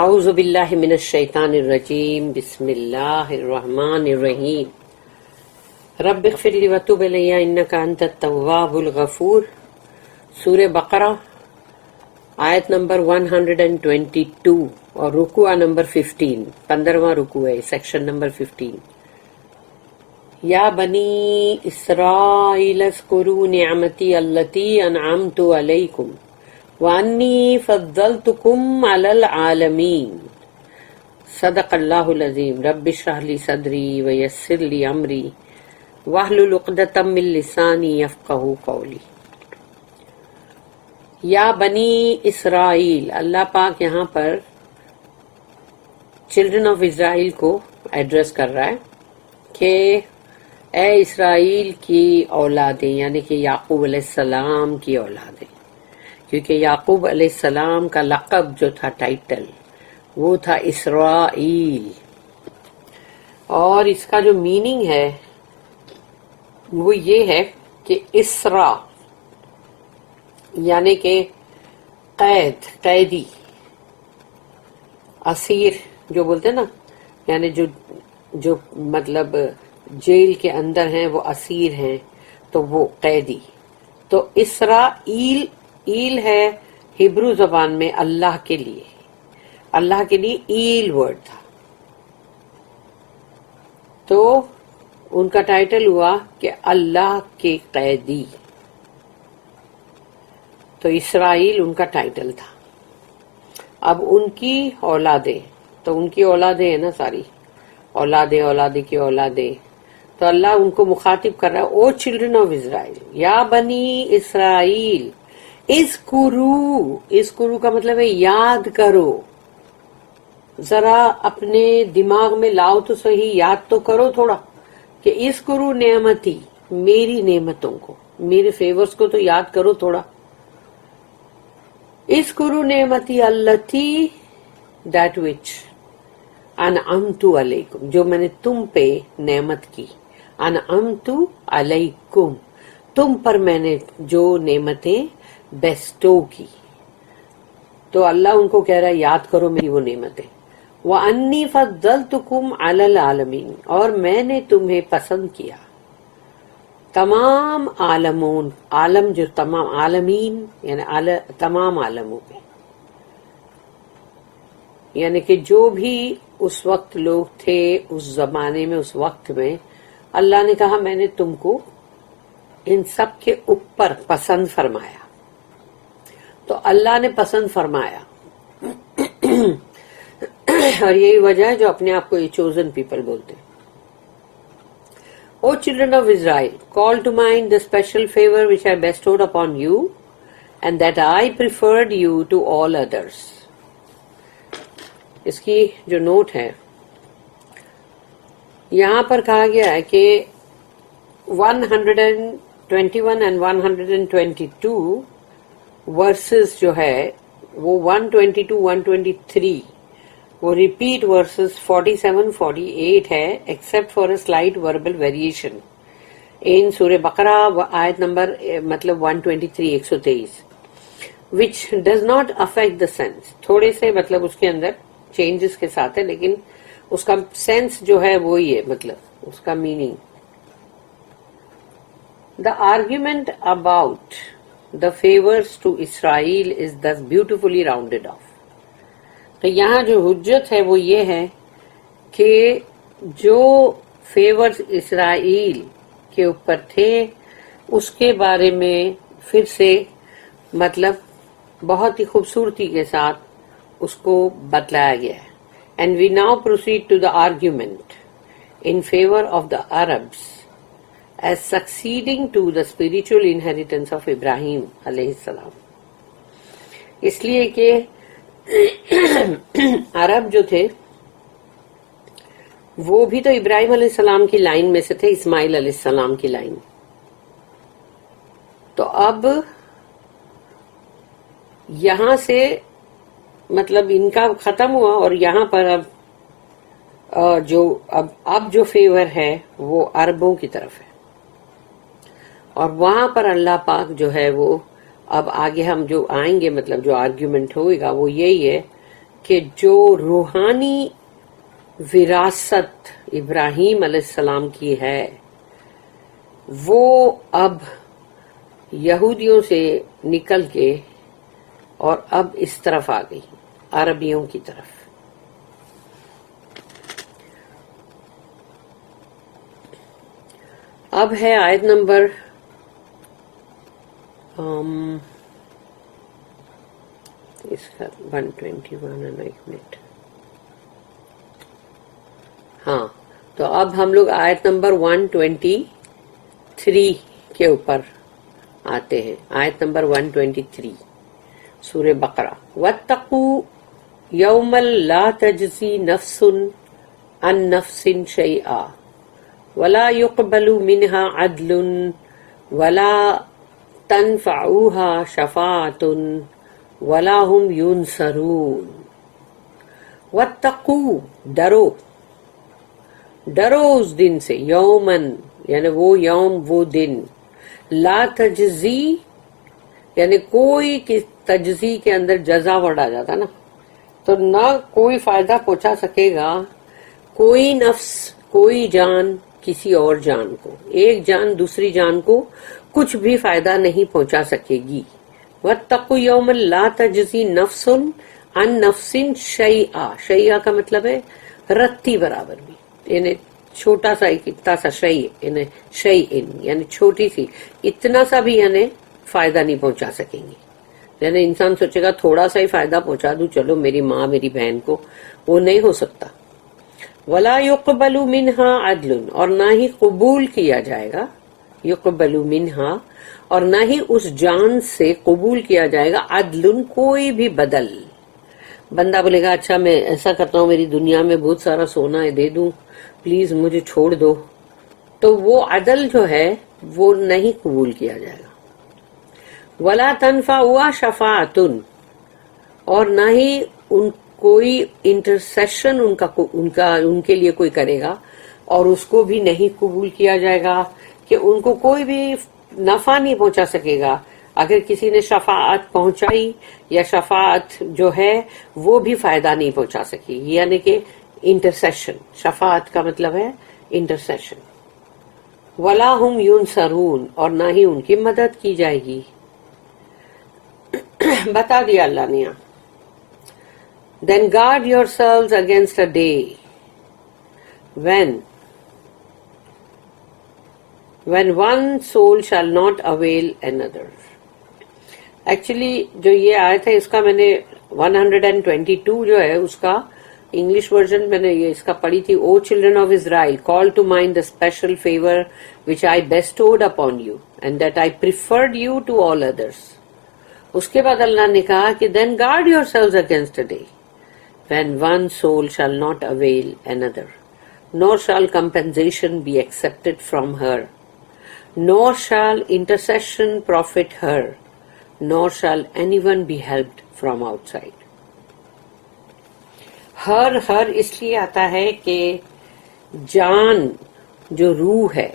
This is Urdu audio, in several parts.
اعوذ باللہ من الشیطان الرجیم بسم اللہ الرحمن الرحیم رب اغفر لی وتوب الی انک انت التواب الغفور۔ سورہ بقرہ آیت نمبر 122 اور رکوع نمبر 15، 15واں رکوع ہے، سیکشن نمبر 15۔ یا بنی اسرائیل اذکروا نعمتی التی انعمت علیکم وانی فضلتکم علی العالمین۔ صدق اللہ العظیم۔ رب اشرح لی صدری ویسر لی امری واحلل عقدۃ من لسانی یفقہوا قولی۔ یا بنی اسرائیل، اللہ پاک یہاں پر چلڈرن آف اسرائیل کو ایڈریس کر رہا ہے کہ اے اسرائیل کی اولادیں، یعنی کہ یعقوب علیہ السلام کی اولادیں، کیونکہ یعقوب علیہ السلام کا لقب جو تھا، ٹائٹل، وہ تھا اسرائیل، اور اس کا جو میننگ ہے وہ یہ ہے کہ اسرا یعنی کہ قیدی، اسیر جو بولتے ہیں نا، یعنی جو مطلب جیل کے اندر ہیں وہ اسیر ہیں، تو وہ قیدی۔ تو اسرائیل ایل ہے ہبرو زبان میں اللہ کے لیے، اللہ کے لیے ایل ورڈ تھا، تو ان کا ٹائٹل ہوا کہ اللہ کے قیدی، تو اسرائیل ان کا ٹائٹل تھا۔ اب ان کی اولادیں، تو ان کی اولادیں ہیں نا ساری، اولادیں اولادیں کی اولادیں، تو اللہ ان کو مخاطب کر رہا ہے، او چلڈرن آف اسرائیل، یا بنی اسرائیل اذکرو کا مطلب ہے یاد کرو، ذرا اپنے دماغ میں لاؤ تو صحیح، یاد تو کرو تھوڑا، کہ اذکرو نعمتی، میری نعمتوں کو، میرے فیورز کو تو یاد کرو تھوڑا۔ اذکرو نعمتی اللتی، دیٹ وچ انعمت علیکم، جو میں نے تم پہ نعمت کی، انعمت علیکم، تم پر میں نے جو نعمتیں بیسٹو کی، تو اللہ ان کو کہہ رہا ہے یاد کرو میری وہ نعمتیں۔ وَأَنِّي فَضَّلْتُكُمْ عَلَى الْعَالَمِينَ، اور میں نے تمہیں پسند کیا تمام عالمون، عالم جو تمام، عالمین یعنی تمام عالموں پہ، یعنی کہ جو بھی اس وقت لوگ تھے، اس زمانے میں، اس وقت میں، اللہ نے کہا میں نے تم کو ان سب کے اوپر پسند فرمایا، تو اللہ نے پسند فرمایا، اور یہی وجہ ہے جو اپنے آپ کو یہ چوزن پیپل بولتے ہیں۔ O children of Israel, call to mind the special favor which I bestowed upon you, and that I preferred you to all others. اس کی جو نوٹ ہے، یہاں پر کہا گیا ہے کہ 121 and 122 ورسز جو ہے وہ 122 123 وہ ریپیٹ ورسز 47 48 ہے، except for a slight verbal variation in سورہ بقرہ آیت نمبر مطلب 123 123 which does not affect the sense، تھوڑے سے مطلب اس کے اندر چینجز کے ساتھ ہے، لیکن اس کا سینس جو ہے وہی ہے، مطلب اس کا meaning. The argument about the favors to Israel is thus beautifully rounded off۔ تو یہاں جو حجت ہے وہ یہ ہے کہ جو فیورز اسرائیل کے اوپر تھے اس کے بارے میں پھر سے مطلب بہت ہی خوبصورتی کے ساتھ اس کو بتلایا گیا ہے۔ And we now proceed to the argument in favor of the Arabs as succeeding to the spiritual inheritance of Ibrahim علیہ السلام، اس لیے کہ عرب جو تھے وہ بھی تو ابراہیم علیہ السلام کی لائن میں سے تھے، اسماعیل علیہ السلام کی لائن، تو اب یہاں سے مطلب ان کا ختم ہوا، اور یہاں پر اب جو فیور ہے وہ عربوں کی طرف ہے، اور وہاں پر اللہ پاک جو ہے وہ اب آگے ہم جو آئیں گے، مطلب جو آرگیومنٹ ہوئے گا وہ یہی ہے کہ جو روحانی وراثت ابراہیم علیہ السلام کی ہے وہ اب یہودیوں سے نکل کے اور اب اس طرف آ گئی، عربیوں کی طرف۔ اب ہے آیت نمبر اس کا 121 ایک منٹ، ہاں تو اب ہم لوگ آیت نمبر 123 کے اوپر آتے ہیں۔ آیت نمبر 123 سورہ بقرہ۔ وَاتَّقُوا يَوْمًا لَا تَجْزِي نَفْسٌ عَن نَفْسٍ شَيْئًا وَلَا يُقْبَلُ مِنْهَا عَدْلٌ وَلَا تَنْفَعُهَا شَفَاعَةٌ وَلَا هُمْ يُنصَرُونَ۔ وَاتَّقُوا، ڈرو، ڈرو اس دن سے، یومن یعنی وہ یوم، وہ دن، لا تجزی یعنی کوئی تجزی کے اندر جزا ورڈ آ جاتا نا، تو نہ کوئی فائدہ پہنچا سکے گا کوئی نفس، کوئی جان کسی اور جان کو، ایک جان دوسری جان کو کچھ بھی فائدہ نہیں پہنچا سکے گی۔ وَاتَّقُوا يَوْمًا لَا تَجْزِي نَفْسٌ عَن نَفْسٍ شَيْئًا، شیئا کا مطلب ہے رتی برابر بھی، یعنی چھوٹا سا ایک اتنا سا شیء، یعنی شیئن یعنی چھوٹی سی، اتنا سا بھی یعنی فائدہ نہیں پہنچا سکیں گے۔ یعنی انسان سوچے گا تھوڑا سا ہی فائدہ پہنچا دوں، چلو میری ماں میری بہن کو، وہ نہیں ہو سکتا۔ وَلَا يُقْبَلُ مِنْهَا عَدْلٌ، اور نہ ہی قبول کیا جائے گا، يُقْبَلُ مِنْهَا اور نہ ہی اس جان سے قبول کیا جائے گا، عدل کوئی بھی بدل۔ بندہ بولے گا اچھا میں ایسا کرتا ہوں، میری دنیا میں بہت سارا سونا ہے، دے دوں، پلیز مجھے چھوڑ دو، تو وہ عدل جو ہے وہ نہیں قبول کیا جائے گا۔ وَلَا تَنْفَعُهَا شَفَاعَةٌ اور نہ ہی ان کوئی انٹرسیشن ان کے لیے کوئی کرے گا، اور اس کو بھی نہیں قبول کیا جائے گا کہ ان کو کوئی بھی نفع نہیں پہنچا سکے گا۔ اگر کسی نے شفاعت پہنچائی یا شفاعت جو ہے وہ بھی فائدہ نہیں پہنچا سکے گی، یعنی کہ انٹرسیشن، شفاعت کا مطلب ہے انٹرسیشن۔ وَلَا هُمْ يُنصَرُونَ اور نہ ہی ان کی مدد کی جائے گی۔ بتا دیا اللہ نے یہاں، then guard yourselves against a day when one soul shall not avail another۔ Actually جو یہ آیت ہے اس کا میں نے 122 جو ہے اس کا انگلش ورژن میں نے یہ اس کا پڑھی تھی۔ O children of Israel, call to mind the special favor which I bestowed upon you and that I preferred you to all others۔ اس کے بعد اللہ نے کہا کہ then guard yourselves against a day when one soul shall not avail another, nor shall compensation be accepted from her, nor shall intercession profit her, nor shall anyone be helped from outside۔ ہر اس لیے آتا ہے کہ جان جو روح ہے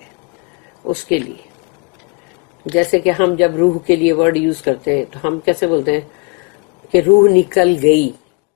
اس کے لیے، جیسے کہ ہم جب روح کے لیے ورڈ یوز کرتے ہیں تو ہم کیسے بولتے ہیں کہ روح نکل گئی،